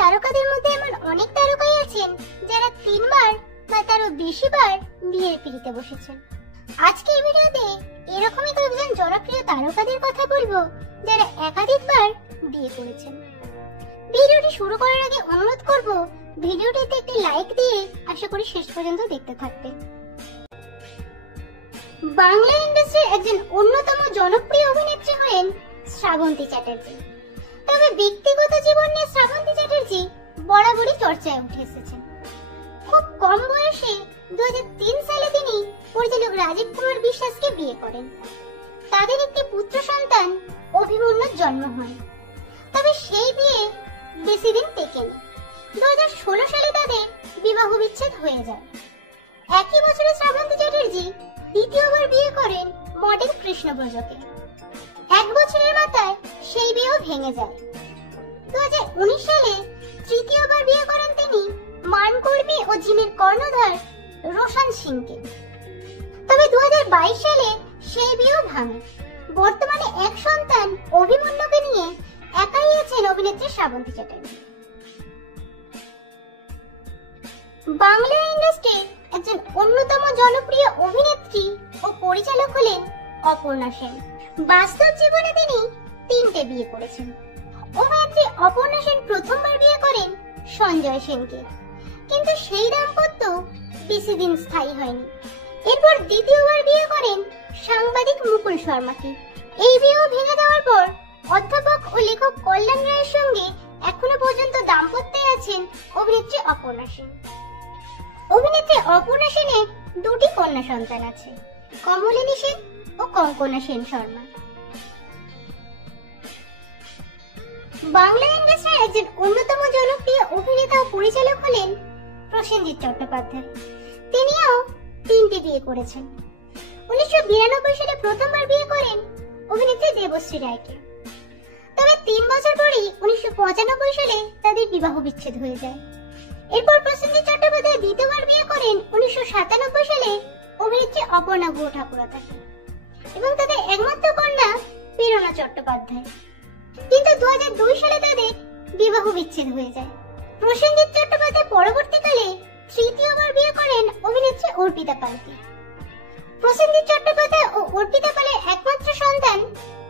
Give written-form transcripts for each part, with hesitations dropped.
তারকাদের মধ্যে এমন অনেক তারকাই আছেন যারা 3 বার বা তারও বেশি বার বিয়ের পিঁড়িতে বসেছেন। আজকে এই ভিডিওতে এরকমই কয়েকজন জনপ্রিয় তারকাদের কথা বলবো যারা একাধিকবার বিয়ে করেছেন। ভিডিওটি শুরু করার আগে অনুরোধ করব ভিডিওটিতে একটি লাইক দিয়ে আশা করি শেষ পর্যন্ত দেখতে থাকবে। বাংলা ইন্ডাস্ট্রির একজন অন্যতম জনপ্রিয় অভিনেত্রী হলেন শ্রাবন্তী চ্যাটার্জি। তবে ব্যক্তিগত জীবন নিয়ে শ্রাবন্তী চ্যাটার্জি বরাবরই চর্চায় উঠে এসেছেন। খুব কম বয়সে 2003 সালে তিনি পরিচালক রাজীব কুমার বিশ্বাসকে বিয়ে করেন। তাদের একটি পুত্র সন্তান অভিমন্যুর জন্ম হয়। তবে সেই বিয়ে বেশি দিন টেকেনি। 2016 সালে তাদের বিবাহ বিচ্ছেদ হয়ে যায়। একই বছরে শ্রাবন্তী চ্যাটার্জি দ্বিতীয়বার বিয়ে করেন মডেল কৃষ্ণব্রজকে। 1 বছরের মাথায় সেই বিয়েও ভেঙে যায়। 2019 সালে তৃতীয়বার বিয়ে করেন তিনি মানকর্মী ও জিমের কর্ণধার রোশন সিংকে। তবে 2022 সালে সেই বিয়েও ভাঙে। বর্তমানে এক সন্তান অভিমন্যুকে নিয়ে একাই আছেন অভিনেত্রী শ্রাবন্তী চ্যাটার্জি। বাংলা ইন্ডাস্ট্রির একজন অন্যতম জনপ্রিয় অভিনেত্রী ও পরিচালক হলেন অপর্ণা সেন। বাস্তব জীবনে তিনি 3টে বিয়ে করেছেন। অভিনেত্রী অপর্ণা সেন প্রথমবার বিয়ে করেন সঞ্জয় সেনকে, কিন্তু সেই দাম্পত্য বেশি দিন স্থায়ী হয়নি। এরপর দ্বিতীয়বার বিয়ে করেন সাংবাদিক মুকুল শর্মাকে। এই বিয়েও ভেঙে যাওয়ার পর অধ্যাপক ও লেখক কল্যাণ রায়ের সঙ্গে এখনো পর্যন্ত দাম্পত্যে আছেন অভিনেত্রী অপর্ণা সেন। অভিনেত্রী অপর্ণা সেনের 2টি কন্যা সন্তান আছে, কমলিনী সেন ও কঙ্কনা সেন শর্মা। বাংলা ইন্ডাস্ট্রির একজন অন্যতম জনপ্রিয় অভিনেতা ও পরিচালক হলেন প্রসেনজিৎ চট্টোপাধ্যায়। তিনিও 3টি বিয়ে করেছেন। 1992 সালে প্রথমবার বিয়ে করেন অভিনেত্রী দেবশ্রী রায়কে। তবে 3 বছর পরেই 1995 সালে তাদের বিবাহ বিচ্ছেদ হয়ে যায়। এরপর প্রসেনজিৎ চট্টোপাধ্যায় দ্বিতীয়বার বিয়ে করেন 1997 সালে অভিনেত্রী অপর্ণা গুহ ঠাকুরতাকে এবং তাদের একমাত্র কন্যা প্রেরণা চট্টোপাধ্যায়। কিন্তু 2002 সালে তাদের বিবাহ বিচ্ছেদ হয়ে যায়। প্রসেনজিৎ চট্টোপাধ্যায় পরবর্তীকালে তৃতীয়বার বিয়ে করেন অভিনেত্রী অর্পিতা পালকে। প্রসেনজিৎ চট্টোপাধ্যায় ও অর্পিতা পালের একমাত্র সন্তান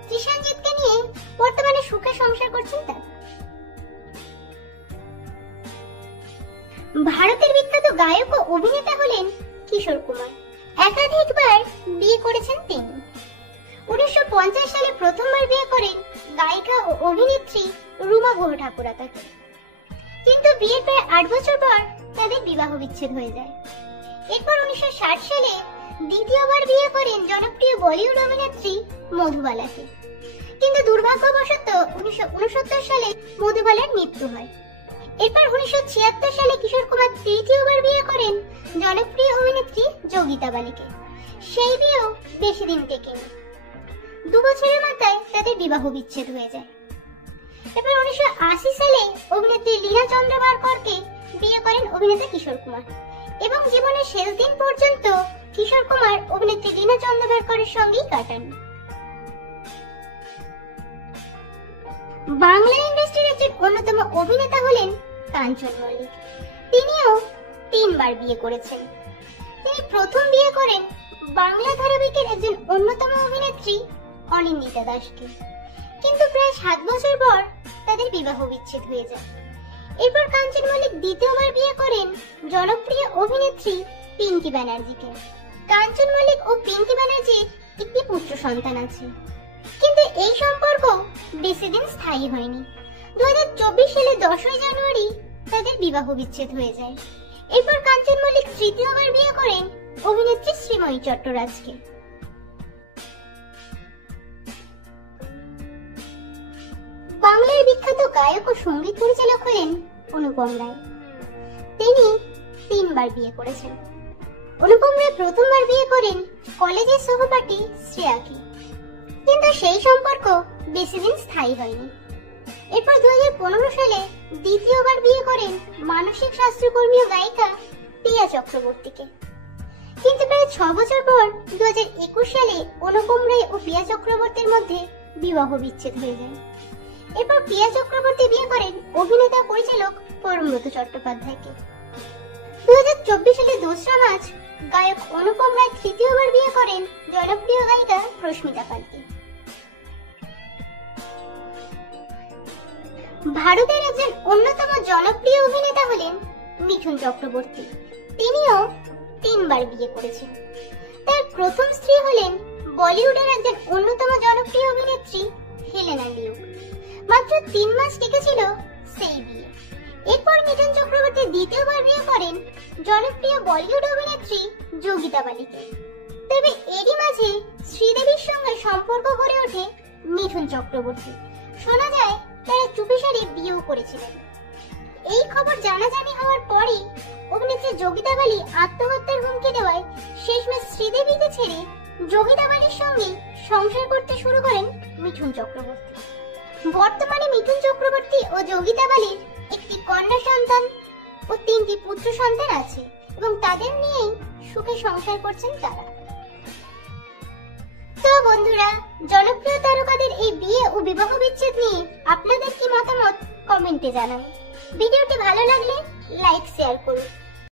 ত্রিশানজিৎকে নিয়ে বর্তমানে সুখে সংসার করছেন তারা। ভারতের বিখ্যাত গায়ক ও অভিনেতা হলেন কিশোর কুমার। একাধিকবার বিয়ে করেছেন তিনি। 1950 সালে প্রথমবার বিয়ে করেন গায়িকা ও অভিনেত্রী রুমা গুহ ঠাকুরতাকে, কিন্তু বিয়ের প্রায় 8 বছর পর তাদের বিবাহ বিচ্ছেদ হয়ে যায়। এরপর 1960 সালে দ্বিতীয়বার বিয়ে করেন জনপ্রিয় বলিউড অভিনেত্রী মধুবালাকে, কিন্তু দুর্ভাগ্যবশত 1969 সালে মধুবালার মৃত্যু হয়। এরপর 1976 সালে কিশোর কুমার তৃতীয়বার বিয়ে করেন জনপ্রিয় অভিনেত্রী যোগিতা বালিকে। সেই বিয়েও বেশি দিন টেকেনি। 2 বছরের মাথায় তাদের বিবাহ বিচ্ছেদ হয়ে যায়। এরপর 1980 সালে অভিনেত্রী লীনা চন্দ্রবারকরকে বিয়ে করেন অভিনেতা কিশোর কুমার এবং জীবনের শেষ দিন পর্যন্ত কিশোর কুমার অভিনেত্রী লীনা চন্দ্রবারকরের সঙ্গেই কাটান। বাংলা ইন্ডাস্ট্রির একজন অন্যতম অভিনেতা হলেন কাঞ্চন মল্লিক। তিনিও 3 বার বিয়ে করেছেন। তিনি প্রথম বিয়ে করেন বাংলা ধারাবাহিকের একজন অন্যতম অভিনেত্রী অনিন্দিতা দাসকে, কিন্তু প্রায় 7 বছর পর তাদের বিবাহ বিচ্ছেদ হয়ে যায়। এরপর কাঞ্চন মল্লিক দ্বিতীয়বার বিয়ে করেন জনপ্রিয় অভিনেত্রী পিঙ্কি ব্যানার্জিকে। কাঞ্চন মল্লিক ও পিঙ্কি ব্যানার্জির একটি পুত্র সন্তান আছে, কিন্তু এই সম্পর্ক বেশি দিন স্থায়ী হয়নি। 2024 সালে 10 জানুয়ারি তাদের বিবাহ বিচ্ছেদ হয়ে যায়। এরপর কাঞ্চন মল্লিক তৃতীয়বার বিয়ে করেন অভিনেত্রী শ্রীময়ী চট্টরাজকে। বাংলার বিখ্যাত গায়ক ও সঙ্গীত পরিচালক হলেন অনুপম রায়। তিনি 3 বার বিয়ে করেছেন। অনুপম রায় প্রথমবার বিয়ে করেন কলেজের সহপাঠী শ্রেয়াকে, কিন্তু সেই সম্পর্ক বেশি দিন স্থায়ী হয়নি। এরপর 2015 সালে দ্বিতীয়বার বিয়ে করেন মানসিক স্বাস্থ্যকর্মী ও গায়িকা পিয়া চক্রবর্তীকে, কিন্তু প্রায় 6 বছর পর 2021 সালে অনুপম রায় ও পিয়া চক্রবর্তীর মধ্যে বিবাহ বিচ্ছেদ হয়ে যায়। এরপর প্রিয়া চক্রবর্তী বিয়ে করেন অভিনেতা পরিচালক পরমব্রত চট্টোপাধ্যায়কে। 2024 সালে 2রা মার্চ গায়ক অনুপম রায় তৃতীয়বার বিয়ে করেন জনপ্রিয় গায়িকা প্রস্মিতা পালকে। ভারতের একজন অন্যতম জনপ্রিয় অভিনেতা হলেন মিঠুন চক্রবর্তী। তিনিও 3বার বিয়ে করেছেন। তার প্রথম স্ত্রী হলেন বলিউডের একজন অন্যতম জনপ্রিয় অভিনেত্রী হেলেনা লিউ। মাত্র 3 মাস টিকেছিল সেই বিয়ে। এরপর মিঠুন চক্রবর্তী দ্বিতীয়বার বিয়ে করেন জনপ্রিয় বলিউড অভিনেত্রী যোগিতা বালিকে। তবে এরই মাঝে শ্রীদেবীর সঙ্গে সম্পর্ক গড়ে ওঠে মিঠুন চক্রবর্তী। শোনা যায় তারা চুপিসারে বিয়েও করেছিলেন। এই খবর জানাজানি হওয়ার পরই অভিনেত্রী যোগিতা বালি আত্মহত্যার হুমকি দেওয়ায় শেষমেশ শ্রীদেবীকে ছেড়ে যোগিতা বালির সঙ্গে সংসার করতে শুরু করেন মিঠুন চক্রবর্তী। বর্তমানে মিঠুন চক্রবর্তী ও যোগিতা বালির একটি কন্যা সন্তান ও 3টি পুত্র সন্তান আছে এবং তাদের নিয়েই সুখে সংসার করছেন তারা। তো বন্ধুরা, জনপ্রিয় তারকাদের এই বিয়ে ও বিবাহ বিচ্ছেদ নিয়ে আপনাদের কি মতামত কমেন্টে জানান। ভিডিওটি ভালো লাগলে লাইক শেয়ার করুন।